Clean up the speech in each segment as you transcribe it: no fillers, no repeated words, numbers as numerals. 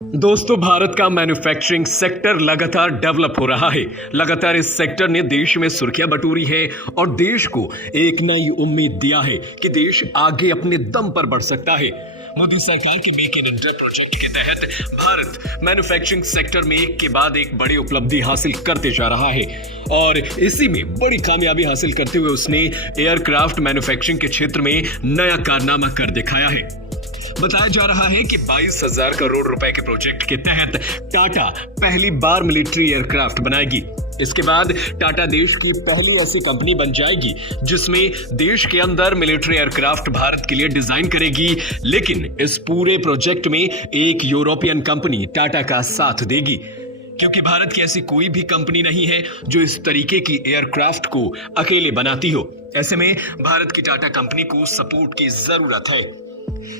दोस्तों, भारत का manufacturing sector लगातार डेवलप हो रहा है। लगातार इस सेक्टर ने देश में सुर्खियां बटोरी है और देश को एक नई उम्मीद दिया है कि देश आगे अपने दम पर बढ़ सकता है। मोदी सरकार के मेक इन इंडिया प्रोजेक्ट के तहत भारत मैन्युफैक्चरिंग सेक्टर में एक के बाद एक बड़ी उपलब्धि हासिल करते जा रहा है और इसी में बड़ी कामयाबी हासिल करते हुए उसने एयरक्राफ्ट मैन्युफैक्चरिंग के क्षेत्र में नया कारनामा कर दिखाया है। बताया जा रहा है कि 22,000 करोड़ रुपए के प्रोजेक्ट के तहत टाटा पहली बार मिलिट्री एयरक्राफ्ट बनाएगी। इसके बाद टाटा देश की पहली ऐसी कंपनी बन जाएगी जिसमें देश के अंदर मिलिट्री एयरक्राफ्ट भारत के लिए डिजाइन करेगी। लेकिन इस पूरे प्रोजेक्ट में एक यूरोपियन कंपनी टाटा का साथ देगी, क्योंकि भारत की ऐसी कोई भी कंपनी नहीं है जो इस तरीके की एयरक्राफ्ट को अकेले बनाती हो। ऐसे में भारत की टाटा कंपनी को सपोर्ट की जरूरत है।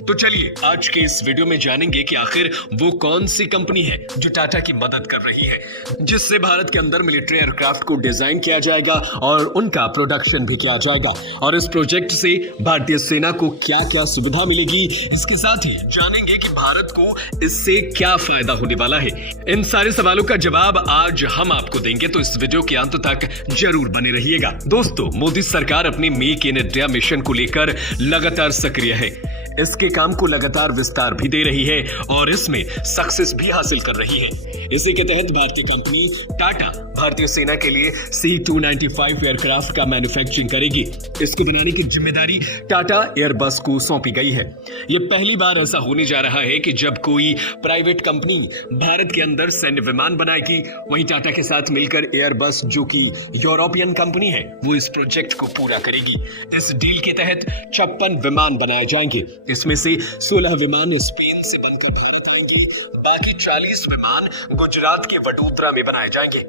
तो चलिए आज के इस वीडियो में जानेंगे कि आखिर वो कौन सी कंपनी है जो टाटा की मदद कर रही है, जिससे भारत के अंदर मिलिट्री एयरक्राफ्ट को डिजाइन किया जाएगा और उनका प्रोडक्शन भी किया जाएगा। और इस प्रोजेक्ट से भारतीय सेना को क्या क्या सुविधा मिलेगी, इसके साथ ही जानेंगे कि भारत को इससे क्या फायदा होने वाला है। इन सारे सवालों का जवाब आज हम आपको देंगे, तो इस वीडियो के अंत तक जरूर बने रहिएगा। दोस्तों, मोदी सरकार अपने मेक इन इंडिया मिशन को लेकर लगातार सक्रिय है। इसके काम को लगातार विस्तार भी दे रही है और इसमें सक्सेस भी हासिल कर रही है। इसी के तहत भारतीय कंपनी टाटा भारतीय सेना के लिए C-295 एयरक्राफ्ट का मैन्युफैक्चरिंग करेगी। इसको बनाने की जिम्मेदारी टाटा एयरबस को सौंपी गई है। यह पहली बार ऐसा होने जा रहा है कि जब कोई प्राइवेट कंपनी भारत के अंदर सैन्य विमान बनाएगी, वहीं टाटा के साथ मिलकर एयरबस, जो कि यूरोपियन कंपनी है, वो इस प्रोजेक्ट को पूरा करेगी। इस डील के तहत 56 विमान बनाए जाएंगे। इसमें से 16 विमान स्पेन से बनकर भारत आएंगे, बाकी 40 विमान गुजरात के वडोदरा में बनाए जाएंगे।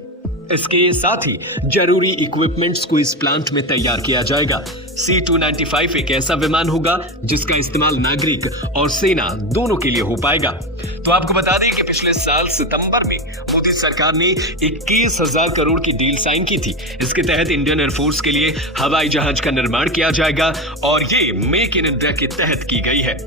इसके साथ ही जरूरी इक्विपमेंट्स को इस प्लांट में तैयार किया जाएगा। C-295 एक ऐसा विमान होगा जिसका इस्तेमाल नागरिक और सेना दोनों के लिए हो पाएगा। तो आपको बता दें कि पिछले साल सितंबर में मोदी सरकार ने 21,000 करोड़ की डील साइन की थी। इसके तहत इंडियन एयरफोर्स के लिए हवाई जहाज का निर्माण किया जाएगा और ये मेक इन इंडिया के तहत की गई है।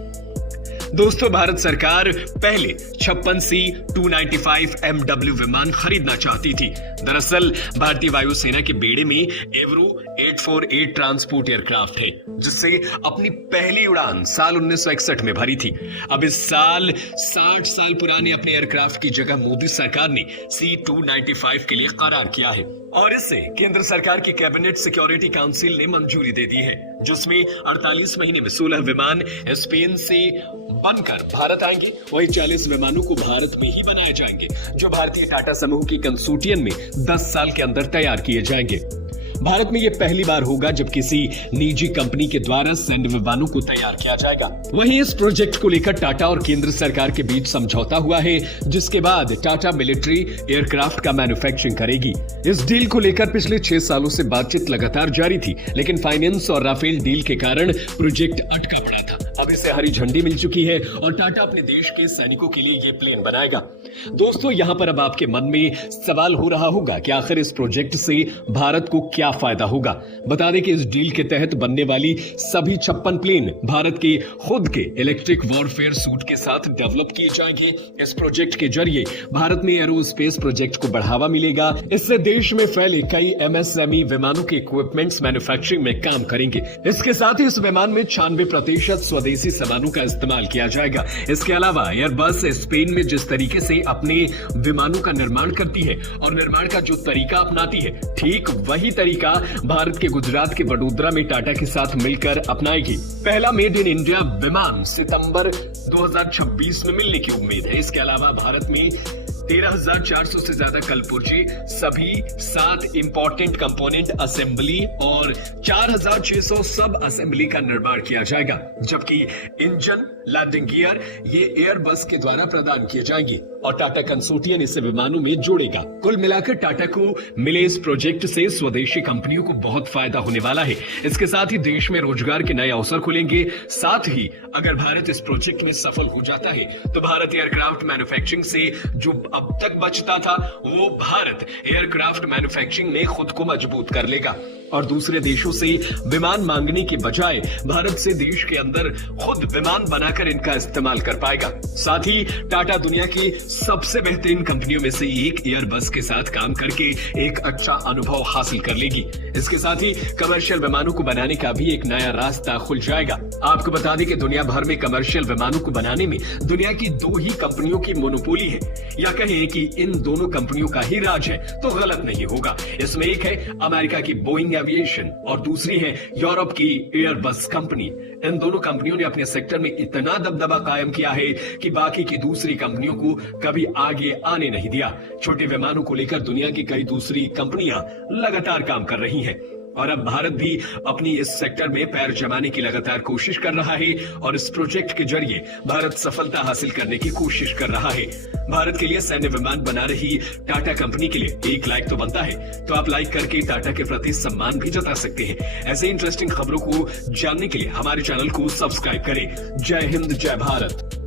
दोस्तों, भारत सरकार पहले 56 C-295 MW विमान खरीदना चाहती थी। दरअसल भारतीय वायुसेना के बेड़े में एवरो 848 ट्रांसपोर्ट एयरक्राफ्ट है, जिससे अपनी पहली उड़ान साल 1961 में भरी थी। अब इस साल 60 साल पुराने अपने एयरक्राफ्ट की जगह मोदी सरकार ने C-295 के लिए करार किया है और इससे केंद्र सरकार की कैबिनेट सिक्योरिटी काउंसिल ने मंजूरी दे दी है, जिसमें 48 महीने में 16 विमान स्पेन से बनकर भारत आएंगे। वहीं 40 विमानों को भारत में ही बनाए जाएंगे, जो भारतीय टाटा समूह की कंसोर्टियम में 10 साल के अंदर तैयार किए जाएंगे। भारत में यह पहली बार होगा जब किसी निजी कंपनी के द्वारा सैन्य विमानों को तैयार किया जाएगा। वहीं इस प्रोजेक्ट को लेकर टाटा और केंद्र सरकार के बीच समझौता हुआ है, जिसके बाद टाटा मिलिट्री एयरक्राफ्ट का मैन्युफैक्चरिंग करेगी। इस डील को लेकर पिछले 6 सालों से बातचीत लगातार जारी थी, लेकिन फाइनेंस और राफेल डील के कारण प्रोजेक्ट अटका पड़ा था। अब इसे हरी झंडी मिल चुकी है और टाटा अपने देश के सैनिकों के लिए ये प्लेन बनाएगा। दोस्तों, यहां पर अब आपके मन में सवाल हो रहा होगा कि आखिर इस प्रोजेक्ट से भारत को क्या फायदा होगा। बता दें कि इस डील के तहत बनने वाली सभी 56 प्लेन भारत के खुद के इलेक्ट्रिक वॉरफेयर सूट के साथ डेवलप किए जाएंगे। इस प्रोजेक्ट के जरिए भारत में एरोस्पेस प्रोजेक्ट को बढ़ावा मिलेगा। इससे देश में फैले कई MSME विमानों के इक्विपमेंट्स मैन्युफैक्चरिंग में काम करेंगे। इसके साथ ही इस विमान में 96% स्वदेशी सामानों का इस्तेमाल किया जाएगा। इसके अलावा एयरबस स्पेन में जिस तरीके से अपने विमानों का निर्माण करती है और निर्माण का जो तरीका अपनाती है, ठीक वही तरीका भारत के गुजरात के वडोदरा में टाटा के साथ मिलकर अपनाएगी। पहला मेड इन इंडिया विमान सितंबर 2026 में मिलने की उम्मीद है। इसके अलावा भारत में 13,400 से ज्यादा कलपुर्जे, सभी 7 इंपॉर्टेंट कंपोनेंट असेंबली और 4,600 सब असेंबली का निर्माण किया जाएगा, जबकि इंजन, लैंडिंग गियर ये एयरबस के द्वारा प्रदान किए जाएंगे और टाटा कंसोर्टियम इसे विमानों में जोड़ेगा। कुल मिलाकर टाटा को मिले इस प्रोजेक्ट से स्वदेशी कंपनियों को बहुत फायदा होने वाला है। इसके साथ ही देश में रोजगार के नए अवसर खुलेंगे। साथ ही अगर भारत इस प्रोजेक्ट में सफल हो जाता है तो भारत एयरक्राफ्ट मैन्युफैक्चरिंग से जो अब तक बचता था, वो भारत एयरक्राफ्ट मैन्युफैक्चरिंग में खुद को मजबूत कर लेगा। और दूसरे देशों से विमान मांगने के बजाय भारत से देश के अंदर खुद विमान बनाकर इनका इस्तेमाल कर पाएगा। साथ ही टाटा दुनिया की सबसे बेहतरीन कंपनियों में से एक एयरबस के साथ काम करके एक अच्छा अनुभव हासिल कर लेगी। इसके साथ ही कमर्शियल विमानों को बनाने का भी एक नया रास्ता खुल जाएगा। आपको बता दें कि दुनिया भर में कमर्शियल विमानों को बनाने में दुनिया की 2 ही कंपनियों की मोनोपोली है, या कहें कि इन दोनों कंपनियों का ही राज है तो गलत नहीं होगा। इसमें एक है अमेरिका की बोइंग एविएशन और दूसरी है यूरोप की एयरबस कंपनी। इन दोनों कंपनियों ने अपने सेक्टर में इतना दबदबा कायम किया है कि बाकी की दूसरी कंपनियों को कभी आगे आने नहीं दिया। छोटे विमानों को लेकर दुनिया की कई दूसरी कंपनियां लगातार काम कर रही हैं और अब भारत भी अपनी इस सेक्टर में पैर जमाने की लगातार कोशिश कर रहा है और इस प्रोजेक्ट के जरिए भारत सफलता हासिल करने की कोशिश कर रहा है। भारत के लिए सैन्य विमान बना रही टाटा कंपनी के लिए एक लाइक तो बनता है, तो आप लाइक करके टाटा के प्रति सम्मान भी जता सकते हैं। ऐसे इंटरेस्टिंग खबरों को जानने के लिए हमारे चैनल को सब्सक्राइब करें। जय हिंद, जय भारत।